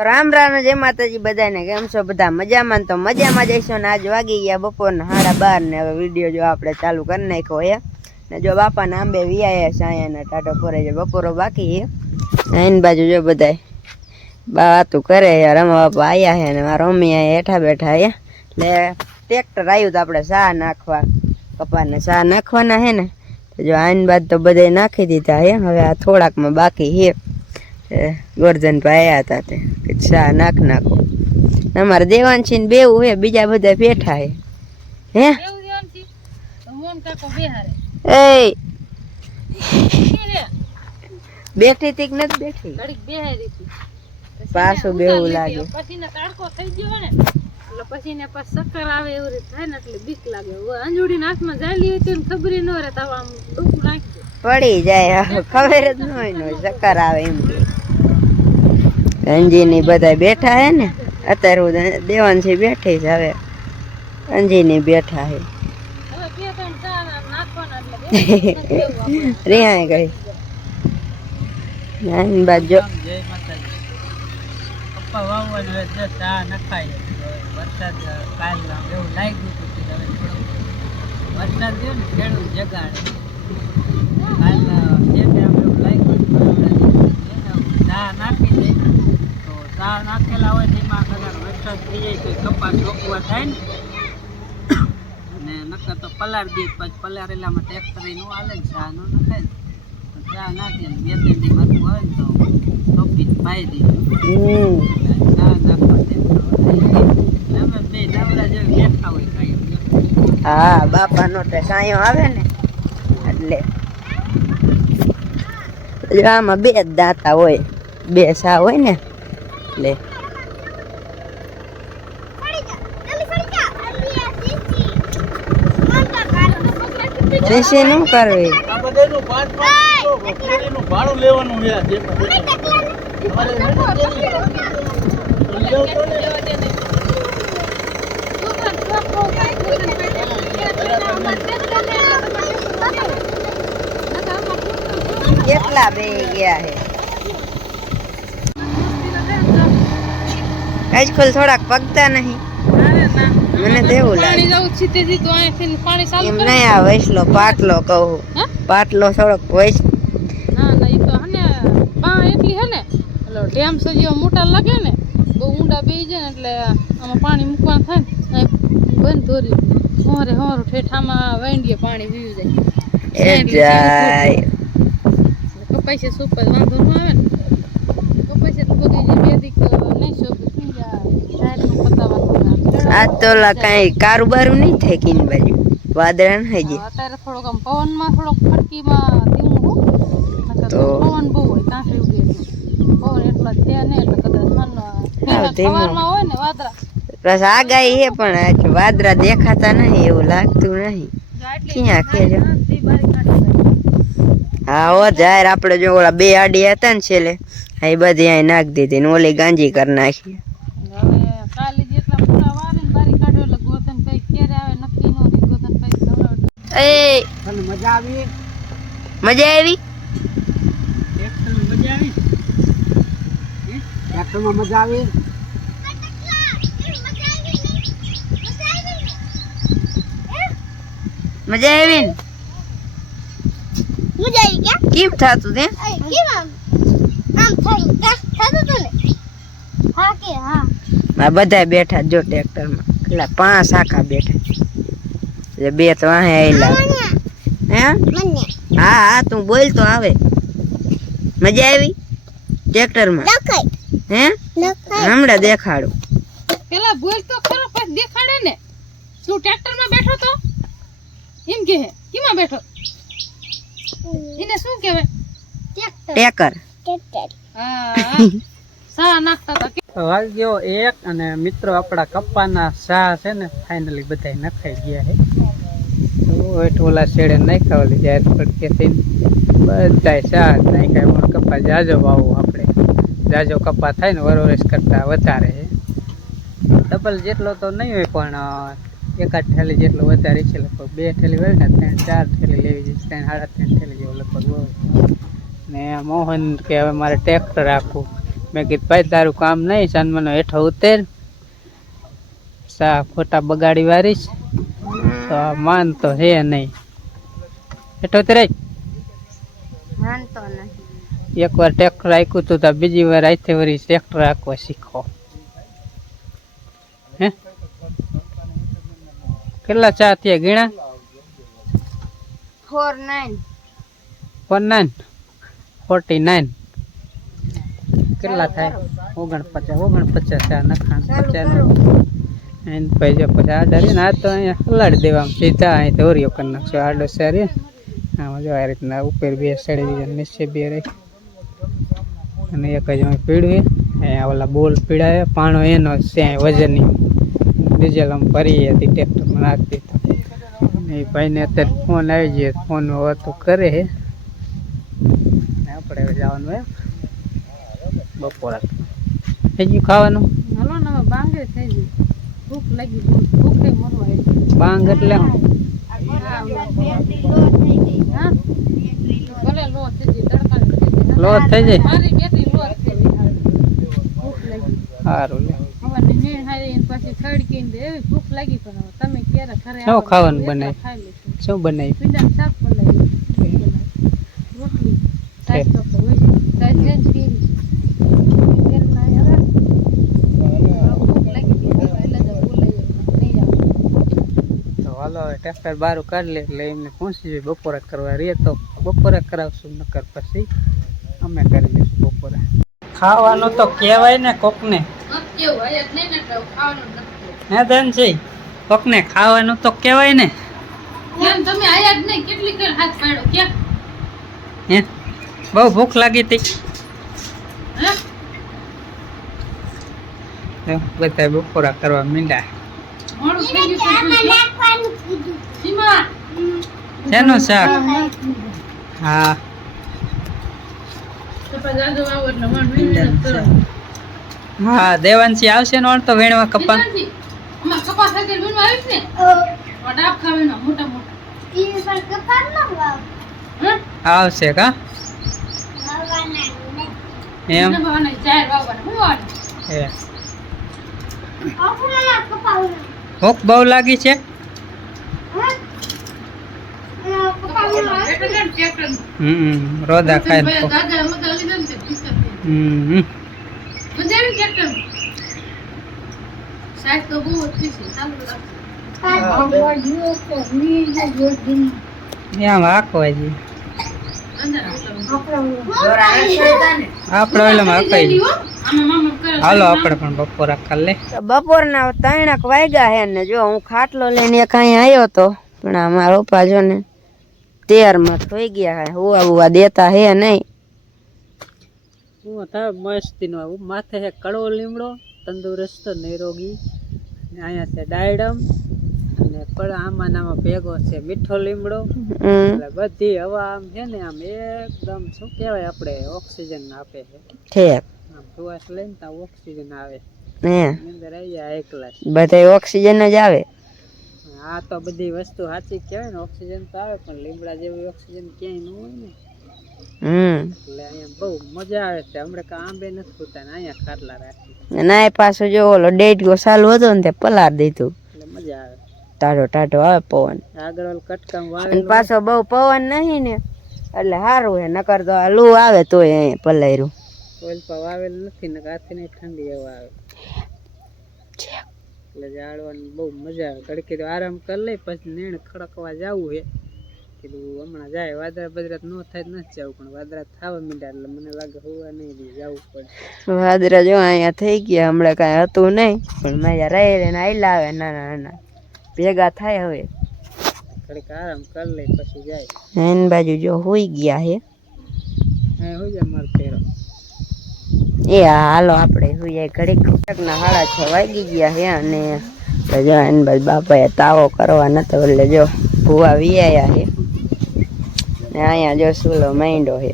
રામ રામ જય માતાજી બધાને કેમ છો બધા મજામાં તો મજામાં જઈશું ને આજ વાગી ગયા બપોરના 12:30 ને હવે વિડીયો જો આપણે ચાલુ કરી નાખ્યો હે ને જો બાપાના આંબે વિયાયા છે અહીંયા ટાટો ફરે છે બપોરો બાકી છે એની બાજુ જો બધાય વાતું કરે યાર રમા બાપા આયા છે ને મારા મમ્મી અહીંયા હેઠા બેઠા હે એટલે ટ્રેક્ટર આવ્યું તો આપણે સા નાખવા કપાને સા નાખવાના હે ને જો આઈન બાદ તો બધાય નાખી દીધા હે હવે આ થોડાકમાં બાકી છે ગોરધન ભાઈ આવ્યા હતા તે ચા નાખો અમારે દેવાંશી ને બેવું હે બીજા બધા બેઠા હે એ બેઠી તીક નથી બેઠી પાછું બેવું લાગે પછી ને પાછ ચક્કર આવે એવું રીતે થાય ને એટલે બીક લાગે અંજુડી હાથમાં જાયલી હતી ને ખબર ન રહે તો આમ દુઃખ નાખી પડી જાય ખબર જ ન હોય ચક્કર આવે એમ અંજી ની બધા બેઠા હે ને અત્યારે દેવાંશી બેઠી છે હવે અંજી ની બેઠા હે રિહાઈ ગઈ નાની બાજુ વરસાદ કાલ એવું લાગ્યું હતું વરસાદ થયો ને ખેડૂત જગાડે કાલ એવું લાગ્યું ચા નાખી દે તો ચા નાખેલા હોય તેમાં કદાચ વરસાદ થઈ જાય તો કપાસ રોકવા થાય ને અને નકર તો પલાર દે પછી પલારેલામાં ટ્રેક્ટર નું હાલે ને ચા નો નખાય ને ચા નાખીએ ને 2-3 દી માથું આવે ને તો ટોપી પાઈ દે ચા નાખવા દે હા બાપા નો સાયો આવે ને એટલે આમાં બે જ દાંતા હોય બે સા હોય ને એટલે શું કરવી કેટલા બે ગયા હે આજકાલ થોડાક પગતા નહીં મને તો એવું લાગે એમ નહીં આ વૈસલો પાટલો કહું પાટલો થોડોક વૈસ એટલી હે ને ડેમ સજીવા મોટા લાગે ને બહુ ઊંડા બેસી જાય ને એટલે આમાં પાણી મૂકવાનું થાય ને બંધ ધોરી હોરું ઠેઠામાં વાંડીએ પાણી પીવી જાય કપાઈ છે સુપ વાંધો ન આવે ને કપાઈ છે તો બધી બે દીક નહીં સુપ સુઈ જાય આ તો કઈ કારોબાર નહીં થાય કીન બાજુ વાદળા ન થઈ જાય અત્યારે થોડોક આમ પવનમાં થોડોક ફટકીમાં ધીમું તો પવન બહુ હોય કાંકરી ઉગે પવન એટલા છે ને એટલે કદાચ સવારમાં હોય ને વાદળા બસ આગાહી હે પણ વાદળા દેખાતા નહીં એવું લાગતું નહીં ક્યાં ખેજો હા ઓ જાહેર આપણે જો ઓલા બે આડી હતા ને છેલ્લે એ બધી અહીં નાખી દીધી ને ઓલી ગાંજી કરી નાખી કાલે જેટલા પૂરા વારે ને બારી કાઢો એટલે ગોતન કઈ ક્યારે આવે નક્કી નો રે ગોતન કઈ ખવડાવે એ તને મજા આવી મજા આવી ટ્રેક્ટરમાં મજા આવી મજા આવી ને મજા આવી કે કેમ થાતું તે કેમ આમ થઈ કે થાતું તો ને હા કે હા આ બધા બેઠા જો ટ્રેક્ટરમાં એટલે 5 આખા બેઠા એટલે બે તો આહે આઈલા હે મને હા હા તું બોલ તો આવે મજા આવી ટ્રેક્ટરમાં લખાય હે લખાય હમણાં દેખાડું પેલા બોલ તો ખરો પછી દેખાડે ને શું ટ્રેક્ટરમાં બેઠો તો એમ કે કેમાં બેઠો એને શું કહેવાય ટેકર હા સા નાખતા હતા વાગ્યો 1 અને મિત્રો આપણા કપ્પાના સા છે ને ફાઇનલી બધા નખાઈ ગયા છે તો ઓલા શેડે નાખ્યા ઓલી જાહેર પડકે થઈને બધા સા નાખ્યા પણ કપ્પા જાજો વાવો આપણે જાજો કપ્પા થાય ને વરોવેશ કરતા વધારે છે ડબલ જેટલો તો નહીં હોય પણ 1-8 થેલી જેટલો વધારે છે લગભગ 2 થેલી હોય ને 3-4 થેલી લેવી છે 3-3.5 થેલી જેવું લગભગ હોય ને મોહન કે હવે મારે ટ્રેક્ટર રાખવું મેં કીધું ભાઈ તારું કામ નહીં સન્માનો હેઠો ઉતેર સા ખોટા બગાડી વારીશ તો આ માનતો હે નહીં હેઠો ઉતરે માનતો નહીં. એકવાર ટ્રેક્ટર આખ્યું હતું તો બીજી વાર આથી વળી ટ્રેક્ટર આખવા શીખો હે કેટલા ચા થયા ગીણા 49. 49 કેટલા થાય 49 ચા નખાણ 50 એને પૈસા પછી આડા ને આ તો અહીંયા હલાડી દેવામાં સીધા અહીં તો ઓરિયો કરી નાખશો આડો સારી આમાં જો આ રીતના ઉપર બે સડી દીધા નીચે બે રહી અને એક જ અમે પીડવી અહીંયા ઓલા બોલ પીડાય પાણો એનો છે વજનની ડીઝલ આમ ભરી હતી ટ્રેક્ટરમાં નાખી દીધો એ ભાઈને અત્યારે ફોન આવી ગયો ફોન વાતો કરે હે આપણે જવાનું હે બપોરા થઈ ગયું ખાવાનું હાલો ને હવે બાંગે થઈ ગઈ ભૂખ લાગી બહુ ભૂખે મરવા આવી બાંગ એટલે હું હા ભલે લો થઈ ગઈ તડકાની થઈ ગઈ લોટ થઈ જાય મારી બેટી લોટ થઈ ગઈ ભૂખ લાગી સારું લે હવે નીણ હારી એને પછી ખડકીને દે એવી ભૂખ લાગી પણ હવે તમે ક્યારે ઘરે શું આવો ખાવાનું એટલે બનાવ્યું? ખાઈ લઈશું શું બનાવ્યું પીંડાનું શાક બનાવ્યું રોટલી સાઈઝ તો હોય છે સાઈઝ ચેન્જ કરી તેલમાં હવે ભૂખ લાગી ગઈ એટલે જ બોલાય નહીં આવે તો હાલો હવે ટ્રેક્ટર બારું કાઢી લે એટલે એમને પહોંચી જાય બપોરા કરવા રે તો બપોરા કરાવશું નકર પછી અમે કરી લઈશું બપોરા ખાવાનું તો કહેવાય ને કોકને કેવું હોય જ નહીં ને એટલે ખાવાનું નથી હે ધનજી કોકને ખાવાનું તો કહેવાય ને કેમ તમે આયા જ નહીં કેટલી કર હાથ પાડ્યો ક્યાં હે બહુ ભૂખ લાગી હતી હે બધા બપોરા કરવા માંડ્યા મોડું થઈ ગયું નાખવાનું કીધું. સીમા શેનું શાક હા તો પછી આજો આવો એટલે મન વિંદર કરો હા દેવાંશી આવશે ને તો વેણવા કપા વિંદરજી અમાર કપાસ આગળ વીણવા આવીશ ને વડાપ ખાવેનો મોટા મોટા ઈ પર કપાળ ન વાવ. હે આવશે કા વાવવાના ને. એમ ને બહાને ચાર વાવવાના હું વાવવાનું એ આપણને કપાળના. ભૂખ બહુ લાગી છે હા? કપાળના. એટલે ટ્રેક્ટર રોદા ખાય ને દાદા મદા લીધા ને તે પિસ્તર હમ મજા આવી ટ્રેક્ટર સાઈડ તો બહુ જ છે ચાલુ રાખો એમ હાકવા જી અંદર આપણે ઓલામાં હકાઈ આમાં મામા કરે હાલો આપણે પણ બપોરા કરી લે તો બપોરના 3 વાગ્યા હે ને જો હું ખાટલો લઈને એક અહીંયા આવ્યો તો પણ આ મારા પપ્પા જો ને 13 થઈ ગયા હે હુવા દેતા હે નહીં. હું થાય મસ્તીનો માથે છે કડવો લીમડો તંદુરસ્ત નિરોગી અહીંયા છે ડાયડમ અને પણ આમાં નામાં ભેગો છે મીઠો લીમડો એટલે બધી હવા આમ છે ને આમ એકદમ શું કહેવાય આપણે ઓક્સિજન આપે છે ઠેક આમ શ્વાસ લઈને ત્યાં ઓક્સિજન આવે હે એની અંદર આવી જાય એકલા બધા ઓક્સિજન જ આવે. આ તો બધી વસ્તુ સાચી કહેવાય ને ઓક્સિજન તો આવે પણ લીમડા જેવી ઓક્સિજન ક્યાંય ન હોય ને એટલે અહીંયા બહુ મજા આવે છે હમણાં કાં આંબે નથી ફૂટતા ને અહીંયા ખાટલા રાખી ના એ પાછો જો ઓલો ડેટકો ચાલુ હતો ને તે પલાર દીધું એટલે મજા આવે ટાઢો ટાઢો આવે પવન આગળ ઓલું કટકામ અને વાવેલું પાછો બહુ પવન નહીં ને એટલે સારું હે નકર તો આ લૂ આવે તોય અહીંયા પલાયરું. ઓલપા વાવેલું નથી ને હાથે નહીં ઠંડી હવા આવે એટલે જાળવાની બહુ મજા આવે ઘડીક તો આરામ કરી લઈ પછી નીણ ખડકવા જવું છે કીધું હમણાં જાય વાદળા બદરાત ન થાય તો નથી જવું પણ વાદળા થવા માંડ્યા એટલે મને લાગે હોવા નહીં દે જવું પડે વાદરા જો અહીંયા થઈ ગયા હમણાં કાંઈ હતું નહીં પણ મારા રહી રહીને આયલા આવે નાના નાના ભેગા થાય હવે ઘડીક આરામ કરી લઈ પછી જાય એની બાજુ જો હોઈ ગયા હે હા હોય જાય મારો ફેરો એ હાલો આપણે હોઈએ ઘડીક ના 6:30 વાગી ગયા હે અને જો એની બાજુ બાપાએ તાવો કરવા નતો એટલે જો ભૂવા વિયાયા હે ને અહીંયા જો સુલો માંડ્યો હે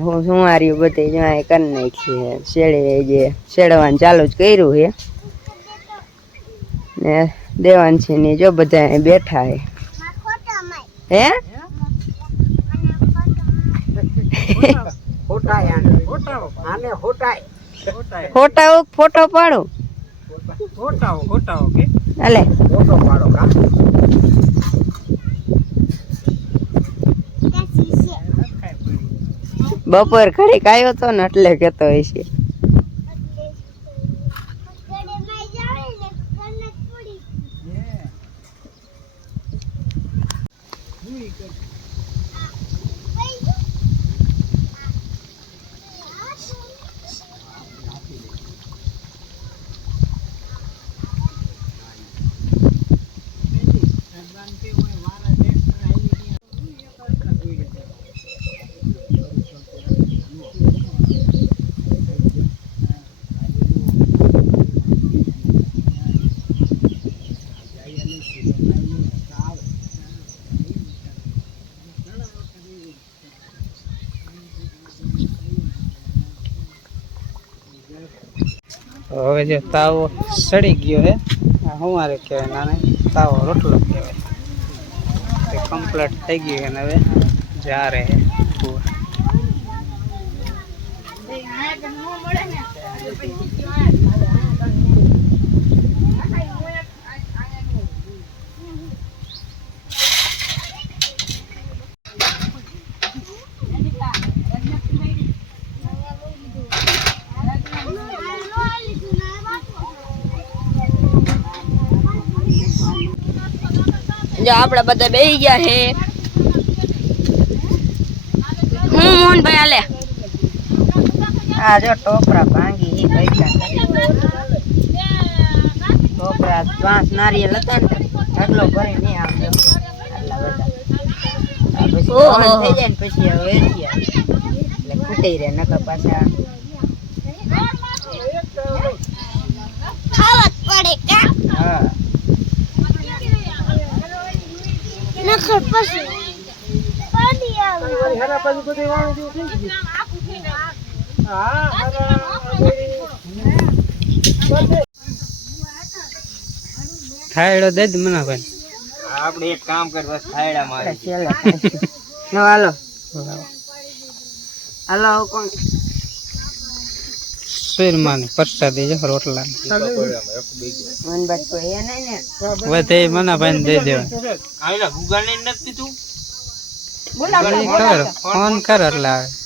હું સુવાર્યું બધે જો અહીં કરી નાખી હે શેડે જે શેડવાનું ચાલુ જ કર્યું હે ને દેવાંશી ની જો બધા અહીં બેઠા હે હે હોટાય આને આને હોટાય ફોટો પાડો કે હાલે ફોટો પાડો કા બપોર ઘડીક આવ્યો તો ને એટલે કેતો હોય છે હવે જે તાવો સડી ગયો હે હું મારે કહેવાય નાને તાવો રોટલો કહેવાય કમ્પ્લીટ થઈ ગયું અને હવે જા રહે જો આપણે બધા બેહી ગયા હે મોહનભાઈ હાલે આ જો ટોપરા ભાંગી પૈસા ટોપરા 5 નારિયેલ હતા ને ઢગલો ભરી નહીં આવજો આટલા બધા થઈ જાય ને પછી હવે વેચ્યા એટલે ખૂટી રહે નકર પાછા ખાવા પડે કા હા નખર પછી પાણી આવે થાયડો દે જ મને ભાઈ આપણે એક કામ કર બસ થાયડા મારે હાલો હાલો કોણ સુરમાની પ્રસાદી જો રોટલા મોહનભાઈ કોઈ એ નહીં ને વધે મને ભાઈ દઈ દેવા બોલા ફોન કર એટલે આવે